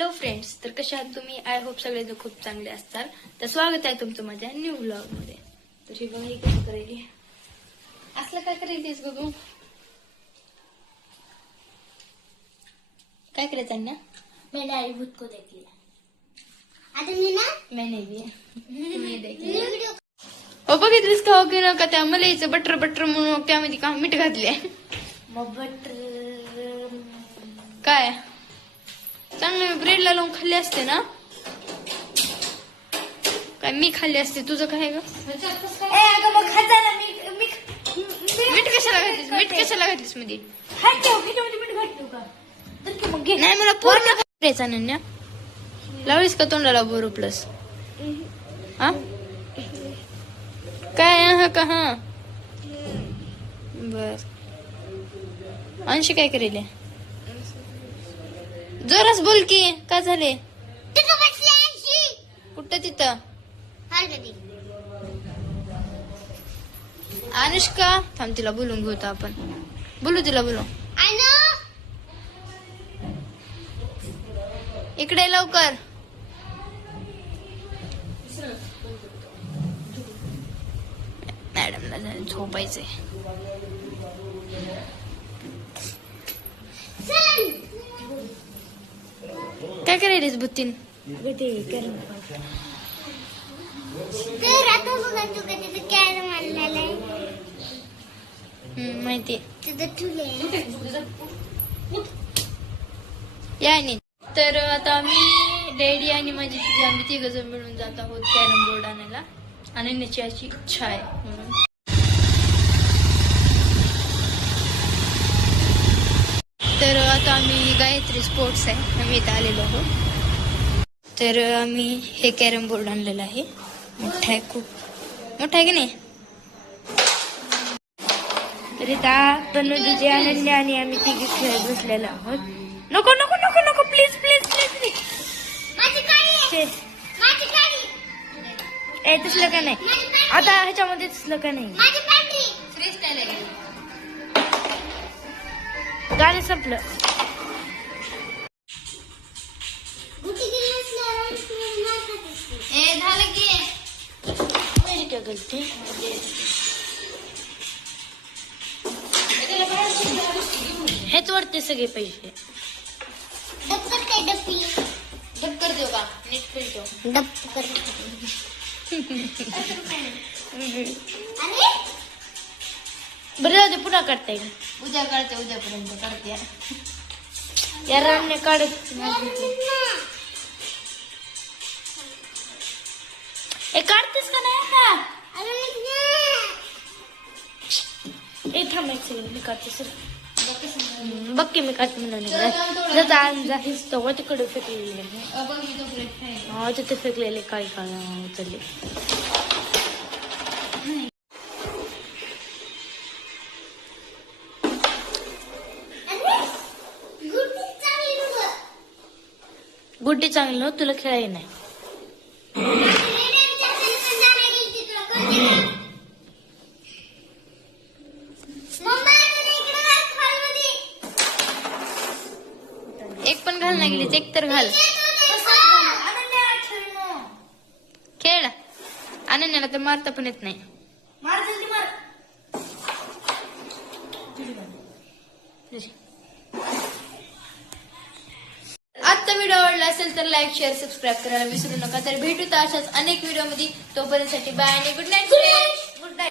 Hello friends तर कशा आहात तुम्ही आय होप सगळेजण खूप चांगले असताल. तर स्वागत आहे तुमचं माझ्या न्यू ब्लॉगमध्ये तर ही बघा ही कसं करायली असलं काय करायलीस बघू. काय करायचं अन्या मैंने आई भूत को देख लिया आता मी ना मैंने भी मी व्हिडिओ हो बघितलीस का हो की नका त्या मलाईचं बटर बटर म्हणून त्यामध्ये का मीठ घातले मग बटर काय? चांगलं ब्रेडला लावून खाल्ले असते ना? काय मी खाल्ले असते? तुझं काय ग? ना मी मी मीठ कशाला घातलीस? मीठ कशाला घातलीसमध्ये नाही मला पूर्ण करायचं अनन्या लावलीस का तोंडाला बोरो प्लस हा? काय हा का? हा? बर. अंशी काय करेल? जोरास बोल की काय झाले? कुठं तिथं? अनुष्का थांब तिला बोलून घेऊ आपण. बोलू तिला बोलू. इकडे लवकर. मॅडमला झोपायचंय. बुत्तीन ते गरम तर आता बघा तू आहे. माहिती. तिथं ठेवले या आणि. तर आता आम्ही डॅडी आणि माझी दिदी आम्ही तिघ जण मिळून जात आहोत कॅरम बोर्ड आणायला. आणण्याची अशी इच्छा आहे म्हणून तर आता आम्ही गायत्री स्पोर्ट्स आहे. आम्ही इथं आलेलो आहोत. तर आम्ही हे कॅरम बोर्ड आणलेलं आहे. मोठा आहे खूप. मोठा आहे की नाही? तर इथं तनुजीची अनन्या आणि आम्ही तिघी खेळत बसलेलो आहोत. नको नको नको नको. प्लीज प्लीज प्लीज प्लीज ए तसलं का नाही? आता ह्याच्यामध्ये तसलं का नाही? गाणं संपलं. देखते है। तो अर्थ सगे पैसे। डब्बर नेट दो। अरे! जो पूरा करते हैं। उजा करते उजा पूरा करते। हैं यार अन्य काट एक नया थांबायचं मी काढते सर. बघ की मी काढते म्हणून हिसतो व तिकडे फेकलेले हा तिथे फेकलेले काळी काळ उचलले. गुड्डी चांगली हो तुला खेळायला नाही एक पण घाल नाही गेलीच एक तर घाल. खेळ. अनन्याला तर मारता पण येत नाही. आजचा व्हिडिओ आवडला असेल तर लाईक शेअर सबस्क्राईब करायला विसरू नका. तर भेटू तर अशाच अनेक व्हिडिओमध्ये. तोपर्यंत बाय आणि गुड नाईट